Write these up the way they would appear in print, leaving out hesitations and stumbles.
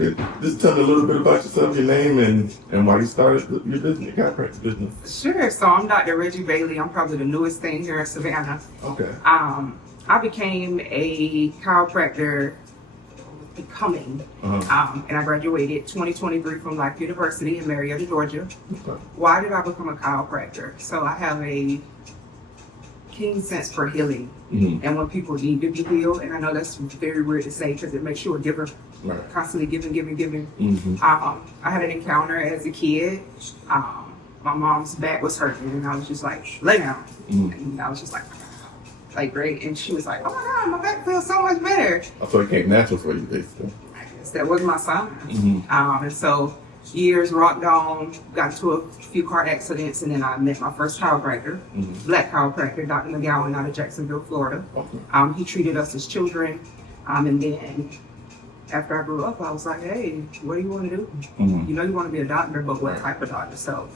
Okay. Just tell me a little bit about yourself, your name, and why you started your business, your chiropractic business. Sure. So I'm Dr. Reggie Bailey. I'm probably the newest thing here in Savannah. Okay. I became a chiropractor and I graduated 2023 from Life University in Marietta, Georgia. Okay. Why did I become a chiropractor? So I have a keen sense for healing and when people need to be healed. And I know that's very weird to say because it makes you a giver, constantly giving. I had an encounter as a kid. My mom's back was hurting and I was just like, lay down. And I was just like great. And she was like, oh my God, my back feels so much better. So it came natural for you, basically. I guess that was my sign. And so years rocked on, got into a few car accidents, and then I met my first chiropractor, black chiropractor, Dr. McGowan out of Jacksonville, Florida. Okay. He treated us as children. And then after I grew up, I was like, hey, what do you want to do? You know you want to be a doctor, but what type of doctor? So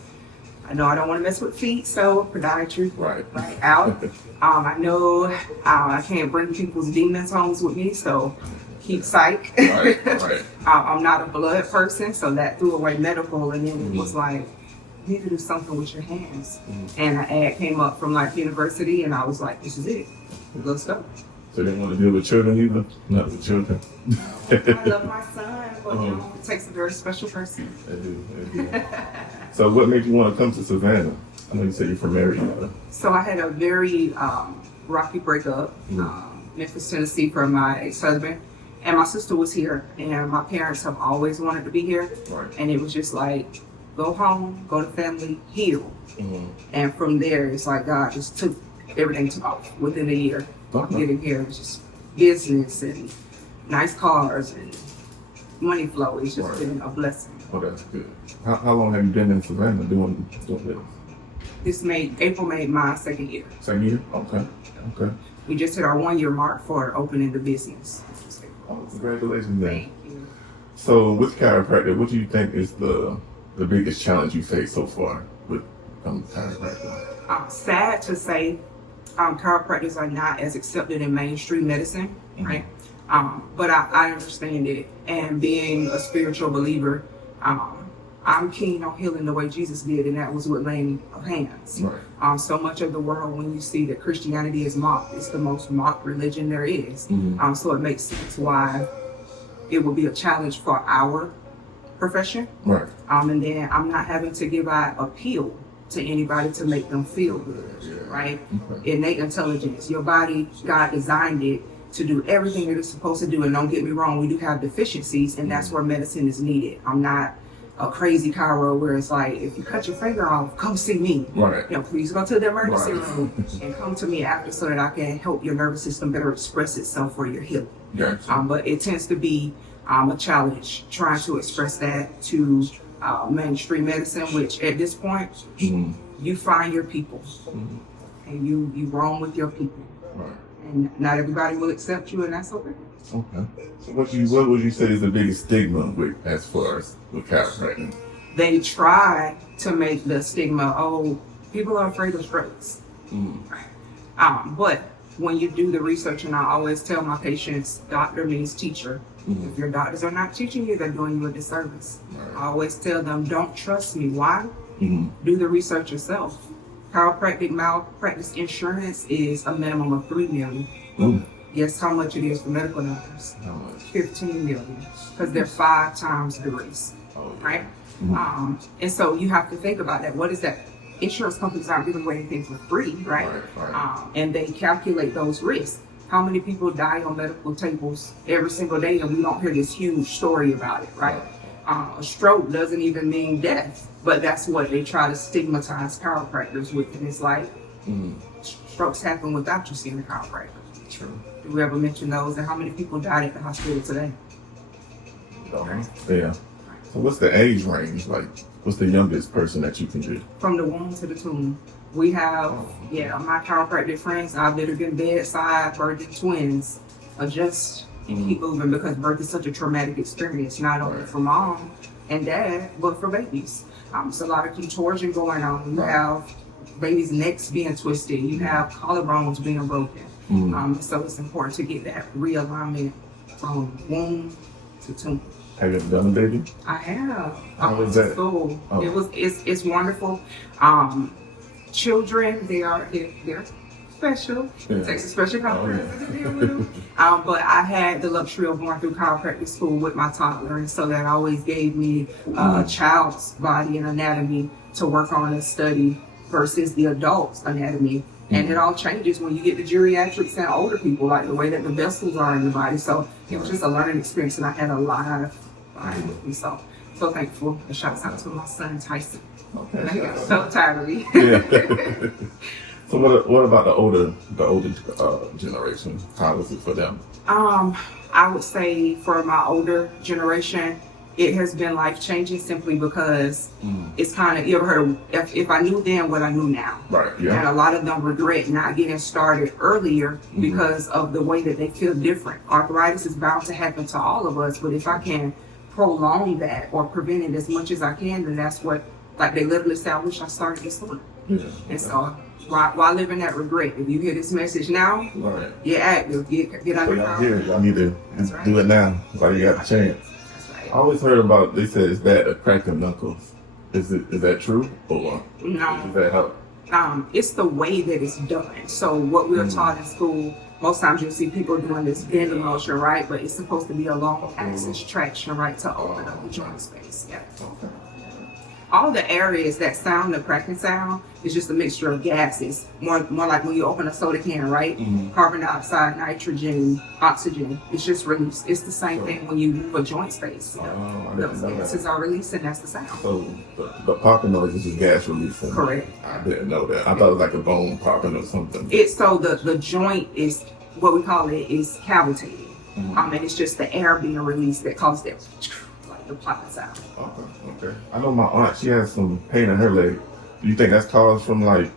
I know I don't want to mess with feet, so podiatry, out. I know I can't bring people's demons home with me, so keep psych. I'm not a blood person, so that threw away medical, and then it was like, you need to do something with your hands. And an ad came up from Life University, and I was like, this is it. Let's go. So they didn't want to deal with children either? Not with children. I love my son, but you know, it takes a very special person. They do. So what made you want to come to Savannah? I know you said you're from Marietta. So I had a very rocky breakup, Memphis, Tennessee, for my ex-husband. And my sister was here, and my parents have always wanted to be here. And it was just like, go home, go to family, heal. And from there, it's like God just took off within a year. Getting here, it was just business and nice cars and money flow. It's just been a blessing. Oh, that's good. How long have you been in Savannah doing this? April made my second year. Second year? Okay. We just hit our 1 year mark for opening the business. Oh, congratulations, man. Thank you. So with chiropractic, what do you think is the biggest challenge you faced so far with chiropractic? Sad to say, chiropractors are not as accepted in mainstream medicine, right? But I understand it. And being a spiritual believer, I'm keen on healing the way Jesus did, and that was with laying of hands. So much of the world, when you see that Christianity is mocked, it's the most mocked religion there is. So it makes sense why it would be a challenge for our profession. And then I'm not having to give out a pill to anybody to make them feel good, right? Innate intelligence. Your body, God designed it to do everything that it's supposed to do. And don't get me wrong, we do have deficiencies, and that's where medicine is needed. I'm not a crazy chiro where it's like, if you cut your finger off, come see me. You know, please go to the emergency room and come to me after so that I can help your nervous system better express itself for your healing. But it tends to be a challenge trying to express that to mainstream medicine, which at this point, you find your people and you roam with your people. And not everybody will accept you, and that's okay. So what would you say is the biggest stigma as far as with chiropractic? They try to make the stigma, people are afraid of strokes. But when you do the research, and I always tell my patients, doctor means teacher. If your doctors are not teaching you, they're doing you a disservice. I always tell them, don't trust me. Why? Do the research yourself. Chiropractic malpractice insurance is a minimum of $3 million. Guess how much it is for medical doctors? How much? $15 million, because they're 5 times the risk, right? And so you have to think about that. What is that? Insurance companies aren't giving away anything for free, right? And they calculate those risks. How many people die on medical tables every single day, and we don't hear this huge story about it, right? A stroke doesn't even mean death, but that's what they try to stigmatize chiropractors with. And it's like, strokes happen without you seeing a chiropractor. Do we ever mention those? And how many people died at the hospital today? Yeah. So what's the age range? Like, what's the youngest person that you can do? From the womb to the tomb. We have, my chiropractic friends, I've literally been bedside birthing twins. Just keep moving, because birth is such a traumatic experience, not only for mom and dad, but for babies. It's a lot of contortion going on. You have babies' necks being twisted. You have collarbones being broken. So it's important to get that realignment from womb to tomb. Have you ever done a baby? I have. How was To that? school. Oh. It's wonderful. Children, they're special. Yeah. Takes a special chiropractor Oh, yeah. to deal with them. But I had the luxury of going through chiropractic school with my toddler, and so that always gave me a child's body and anatomy to work on and study versus the adult's anatomy. And it all changes when you get to geriatrics and older people, like the way that the vessels are in the body. So it was just a learning experience, and I had a lot of fun with me. So thankful. And shouts out to my son Tyson. Okay. He got so tired of me. Yeah. So what about the older generation? How was it for them? I would say for my older generation, it has been life changing simply because it's kind of, you ever heard of, if I knew then what I knew now. Right. Yeah. And a lot of them regret not getting started earlier because of the way that they feel different. Arthritis is bound to happen to all of us, but if I can prolong that or prevent it as much as I can, then that's what, like they literally say, I wish I started this one. Yeah. And so why live in that regret? If you hear this message now, Right. get active, get So under y'all here, y'all need to That's right. do it now while you got the chance. That's I right. always heard about, they said it's bad to crack the knuckles. Is that true? Or No. does that help? It's the way that it's done. So what we're taught in school, most times you'll see people doing this bending motion, right? But it's supposed to be a long axis traction, right? To open up the joint space. Yeah. Okay. All the areas that sound the cracking sound is just a mixture of gases. More like when you open a soda can, right? Carbon dioxide, nitrogen, oxygen. It's just released. It's the same thing when you move a joint space. I didn't Those know that. gases are released, and that's the sound. So the popping noise is just gas releasing. Correct. I didn't know that. I thought it was like a bone popping or something. So the joint is what we call it is cavitating. And it's just the air being released that causes that like the popping sound. Okay. I know my aunt, she has some pain in her leg. Do you think that's caused from like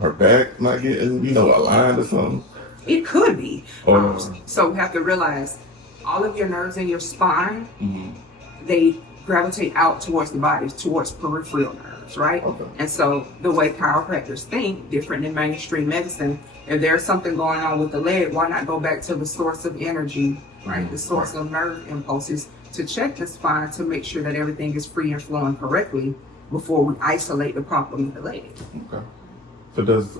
her back not getting, aligned or something? It could be. Or So we have to realize all of your nerves in your spine, they gravitate out towards the body, towards peripheral nerves, right? Okay. And so the way chiropractors think, different than mainstream medicine, if there's something going on with the leg, why not go back to the source of energy, right? The source of nerve impulses to check the spine to make sure that everything is free and flowing correctly before we isolate the problem in the leg. Okay. So does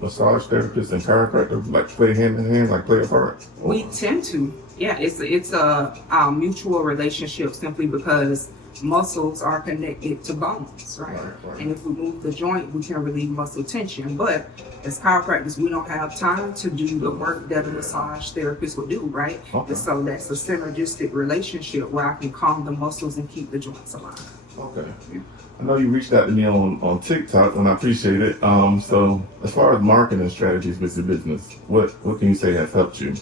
massage therapists and chiropractors like play hand in hand, like play a part? We tend to, yeah. It's a mutual relationship simply because muscles are connected to bones, right? Right. And if we move the joint, we can relieve muscle tension. But as chiropractors, we don't have time to do the work that a massage therapist would do, right? Okay. And so that's a synergistic relationship where I can calm the muscles and keep the joints aligned. Okay. I know you reached out to me on TikTok, and I appreciate it. So as far as marketing strategies with your business, what can you say has helped you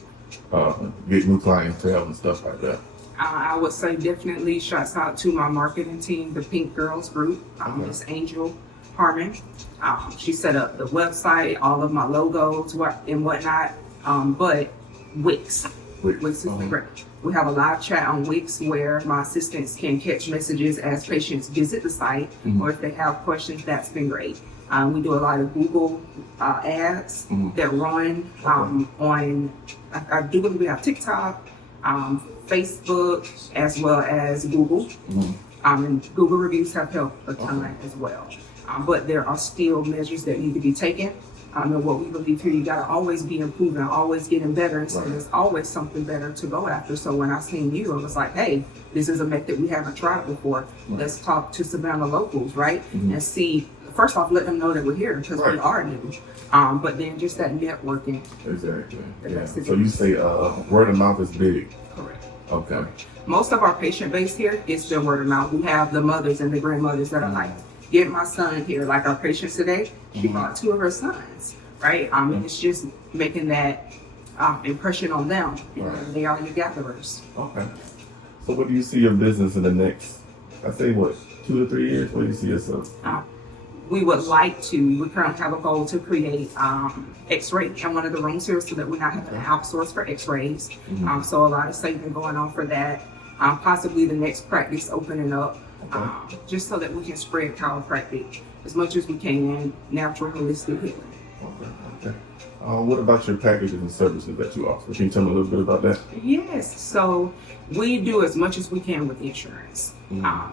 get new clientele and stuff like that? I would say definitely shouts out to my marketing team, the Pink Girls group, Miss Angel Harmon. She set up the website, all of my logos and whatnot. But Wix is great. We have a live chat on Wix where my assistants can catch messages as patients visit the site, or if they have questions. That's been great. We do a lot of Google ads that run on. I do believe we have TikTok, Facebook, as well as Google. And Google reviews have helped a ton as well. But there are still measures that need to be taken. And what we believe here, you got to always be improving, always getting better. And so there's always something better to go after. So when I seen you, I was like, hey, this is a method we haven't tried before. Let's talk to Savannah locals, right? And see, first off, let them know that we're here because we are new. But then just that networking. Exactly. Yeah. That's the So you say word of mouth is big. Correct. Okay. Most of our patient base here is still word of mouth. We have the mothers and the grandmothers that are like, get my son here. Like our patients today, she brought 2 of her sons, right? It's just making that impression on them. Right. They are your gatherers. Okay. So what do you see your business in the next, I say 2 to 3 years? What do you see yourself? We would like to, we currently have a goal to create x-ray in one of the rooms here so that we're not having to outsource for x-rays. So a lot of saving going on for that. Possibly the next practice opening up, just so that we can spread chiropractic as much as we can, natural, holistic healing. Okay. What about your packages and services that you offer? Can you tell me a little bit about that? Yes, so we do as much as we can with insurance.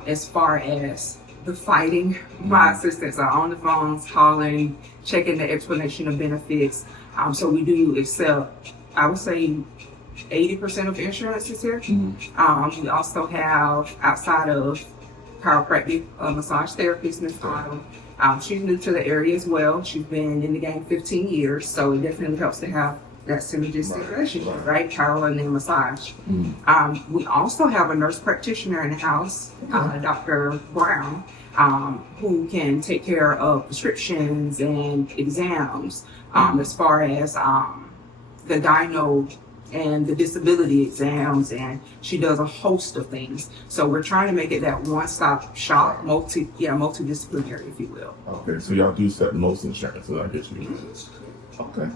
As far as the fighting, my assistants are on the phones, calling, checking the explanation of benefits. So we do accept, I would say, 80% of insurance is here. We also have, outside of chiropractic, massage therapist, Miss Autumn. She's new to the area as well. She's been in the game 15 years, so it definitely helps to have that synergistic relationship, right? Chiro and then massage. We also have a nurse practitioner in the house, Dr. Brown, who can take care of prescriptions and exams, as far as the gyno and the disability exams, and she does a host of things. So we're trying to make it that one-stop shop, multidisciplinary, if you will. Okay, so y'all do set most insurance, so I get you. Okay.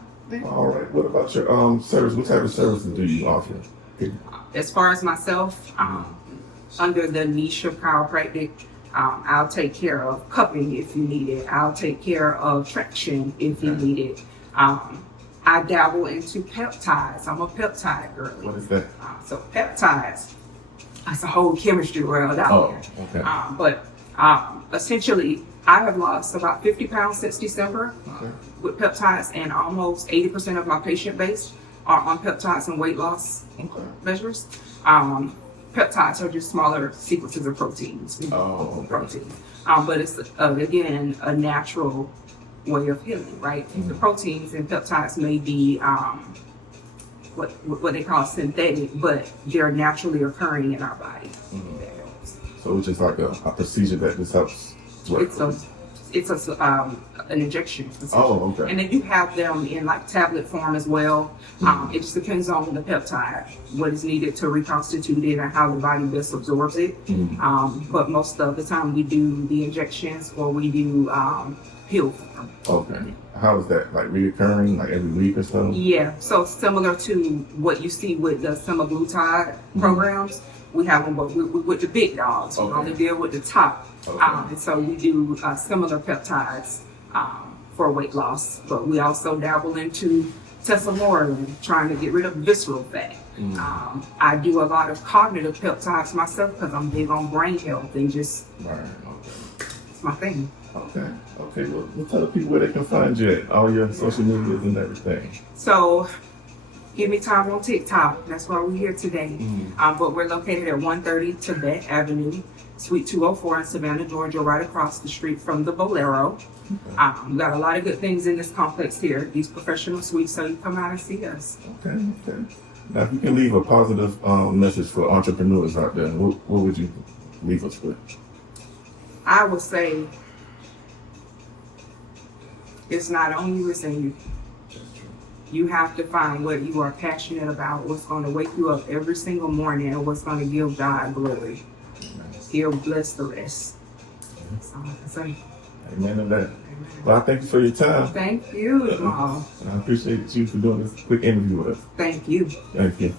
All right. What about your service? What type of services do you offer? As far as myself, under the niche of chiropractic, I'll take care of cupping if you need it. I'll take care of traction if you need it. I dabble into peptides. I'm a peptide girl. What is that? So peptides, that's a whole chemistry world out there. Okay. But essentially, I have lost about 50 pounds since December with peptides, and almost 80% of my patient base are on peptides and weight loss measures. Peptides are just smaller sequences of proteins. Proteins. But it's, again, a natural way of healing, right? The proteins and peptides may be what they call synthetic, but they're naturally occurring in our body. So it's just like a procedure that just helps. It's an injection. Oh, okay. And then you have them in like tablet form as well. It just depends on the peptide, what is needed to reconstitute it and how the body best absorbs it. But most of the time we do the injections, or we do pill form. Okay. How is that? Like reoccurring, like every week or so? Yeah. So similar to what you see with the semaglutide programs, we have them with the big dogs. We only deal with the top. And so we do similar peptides for weight loss, but we also dabble into testosterone, trying to get rid of visceral fat. I do a lot of cognitive peptides myself because I'm big on brain health and just it's my thing. Okay. Well, tell the people where they can find you at, all your social medias and everything. So, give me time on TikTok. That's why we're here today. But we're located at 130 Tibet Avenue, Suite 204 in Savannah, Georgia, right across the street from the Bolero. We've got a lot of good things in this complex here, these professional suites, so you come out and see us. Okay. Now, if you can leave a positive message for entrepreneurs out there, what would you leave us with? I would say it's not on you, it's in you. You have to find what you are passionate about, what's going to wake you up every single morning, and what's going to give God glory. He'll bless the rest. That's all I can say. Amen to that. Well, I thank you for your time. Thank you, Jamal. I appreciate you for doing this quick interview with us. Thank you. Thank you.